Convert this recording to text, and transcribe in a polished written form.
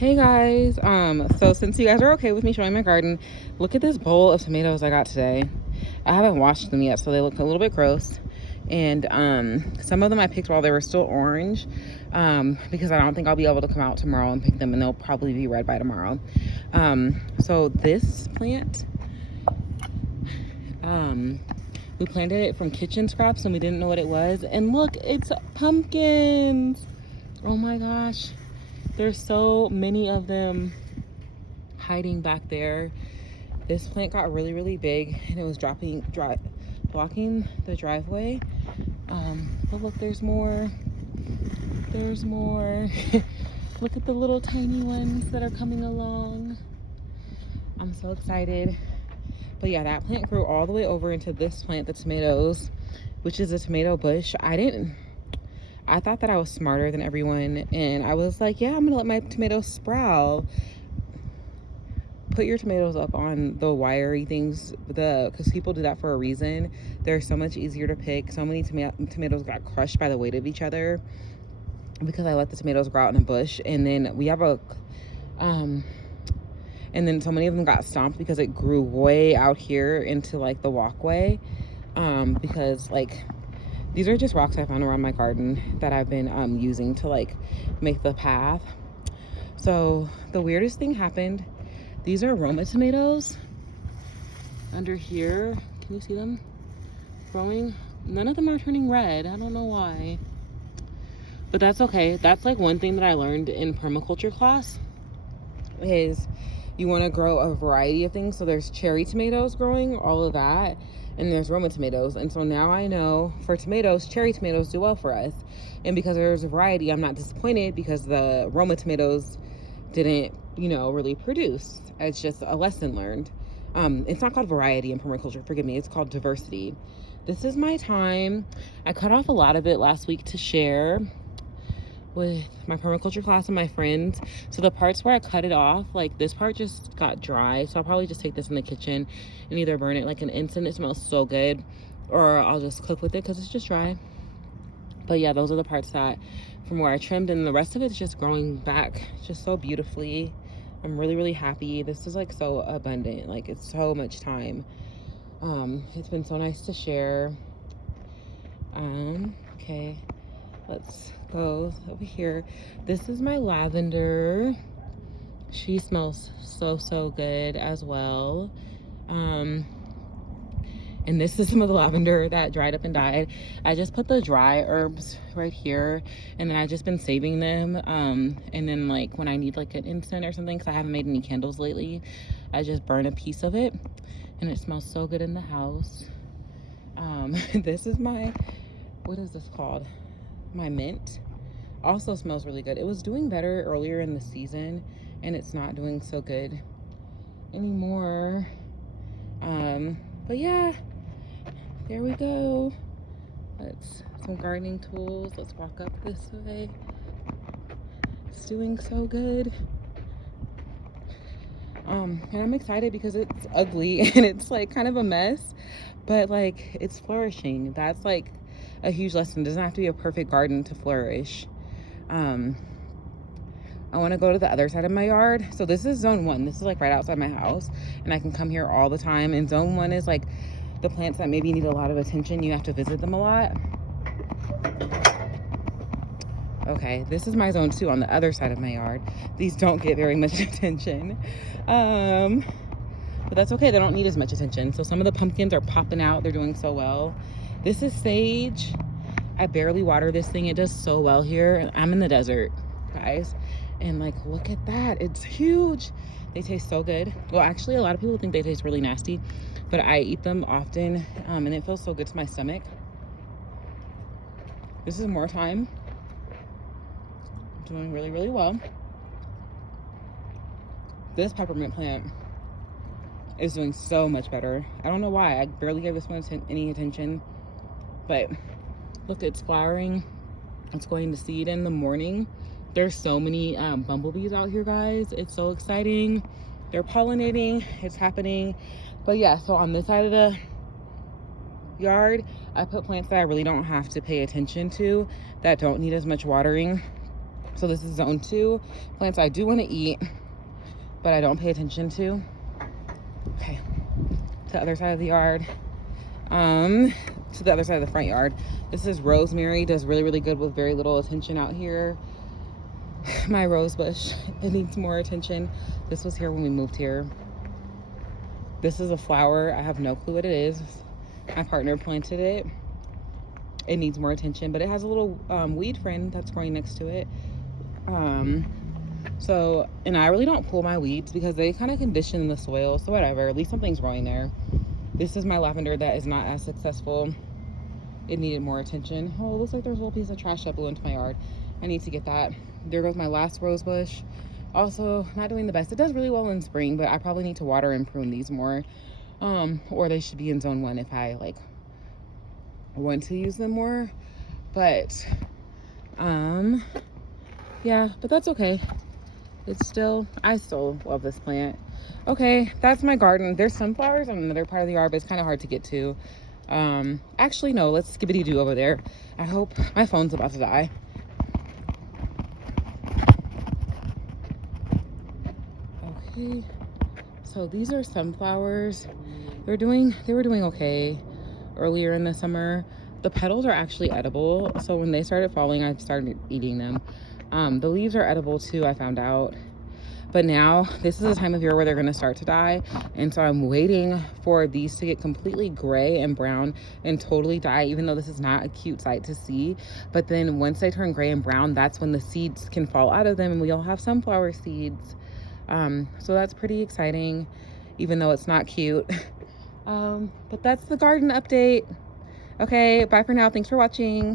Hey guys, so since you guys are okay with me showing my garden, look at this bowl of tomatoes I got today. I haven't washed them yet, so they look a little bit gross. And some of them I picked while they were still orange, because I don't think I'll be able to come out tomorrow and pick them, and they'll probably be red by tomorrow. So this plant, we planted it from kitchen scraps and we didn't know what it was. And look, it's pumpkins. Oh my gosh. There's so many of them hiding back there. This plant got really, really big and it was blocking the driveway. But look, there's more. There's more. Look at the little tiny ones that are coming along. I'm so excited. But yeah, that plant grew all the way over into this plant, the tomatoes, which is a tomato bush. I thought that I was smarter than everyone, and I was like, yeah, I'm gonna let my tomatoes sprout. Put your tomatoes up on the wiry things, because people do that for a reason. They're so much easier to pick. So many tomatoes got crushed by the weight of each other because I let the tomatoes grow out in a bush. And then we have and then so many of them got stomped because it grew way out here into like the walkway. Because like these are just rocks I found around my garden that I've been using to like make the path. So the weirdest thing happened. These are Roma tomatoes under here. Can you see them growing? None of them are turning red. I don't know why, but that's okay. That's like one thing that I learned in permaculture class is you want to grow a variety of things. So there's cherry tomatoes growing, all of that, and there's Roma tomatoes. And so now I know for tomatoes, cherry tomatoes do well for us. And because there's a variety, I'm not disappointed because the Roma tomatoes didn't, really produce. It's just a lesson learned. It's not called variety in permaculture, forgive me. It's called diversity. This is my time. I cut off a lot of it last week to share with my permaculture class and my friends. So the parts where I cut it off, like this part just got dry. So I'll probably just take this in the kitchen and either burn it like an incense. It smells so good. Or I'll just cook with it because it's just dry. But yeah, those are the parts that from where I trimmed, and the rest of it's just growing back just so beautifully. I'm really, really happy. This is like so abundant. Like it's so much time. It's been so nice to share. Okay. Let's go over here. This is my lavender. She smells so good as well. And this is some of the lavender that dried up and died. I just put the dry herbs right here, and then I've just been saving them. And then like when I need like an incense or something, because I haven't made any candles lately, I just burn a piece of it, and it smells so good in the house. This is what is this called? My mint. Also smells really good. It was doing better earlier in the season, and it's not doing so good anymore. But yeah, there we go. Some gardening tools. Let's walk up this way. It's doing so good. And I'm excited because it's ugly and it's like kind of a mess, but like it's flourishing. That's like a huge lesson. It doesn't have to be a perfect garden to flourish. I want to go to the other side of my yard. So this is zone 1. This is like right outside my house, and I can come here all the time. And zone 1 is like the plants that maybe need a lot of attention. You have to visit them a lot. Okay, this is my zone 2 on the other side of my yard. These don't get very much attention. But that's okay. They don't need as much attention. So some of the pumpkins are popping out. They're doing so well. This is sage. I barely water this thing. It does so well here. I'm in the desert, guys. And like, look at that. It's huge. They taste so good. Well, actually, a lot of people think they taste really nasty, but I eat them often, and it feels so good to my stomach. This is more time. Doing really, really well. This peppermint plant is doing so much better. I don't know why. I barely gave this one any attention, but look, it's flowering. It's going to seed in the morning. There's so many bumblebees out here, guys. It's so exciting. They're pollinating. It's happening. But yeah, so on this side of the yard, I put plants that I really don't have to pay attention to, that don't need as much watering. So this is zone 2. Plants I do want to eat, but I don't pay attention to. Okay, to the other side of the yard. To the other side of the front yard. This is rosemary. Does really, really good with very little attention out here. My rose bush, it needs more attention. This was here when we moved here. This is a flower. I have no clue what it is. My partner planted it. It needs more attention, but it has a little weed friend that's growing next to it. So, and I really don't pull my weeds because they kind of condition the soil. So whatever, at least something's growing there. This is my lavender that is not as successful. It needed more attention. Oh, it looks like there's a little piece of trash that blew into my yard. I need to get that. There goes my last rose bush. Also, not doing the best. It does really well in spring, but I probably need to water and prune these more. Or they should be in zone 1 if I like want to use them more. But yeah, but that's okay. I still love this plant. Okay, that's my garden. There's sunflowers on another part of the yard, but it's kind of hard to get to. Actually, no, let's skibbity-doo over there. I hope my phone's about to die. Okay, so these are sunflowers. They were doing okay earlier in the summer. The petals are actually edible, so when they started falling, I started eating them. The leaves are edible too, I found out. But now this is the time of year where they're going to start to die, and so I'm waiting for these to get completely gray and brown and totally die, even though this is not a cute sight to see. But then once they turn gray and brown, that's when the seeds can fall out of them and we'll have sunflower seeds. So that's pretty exciting, even though it's not cute. But that's the garden update. Okay, bye for now. Thanks for watching.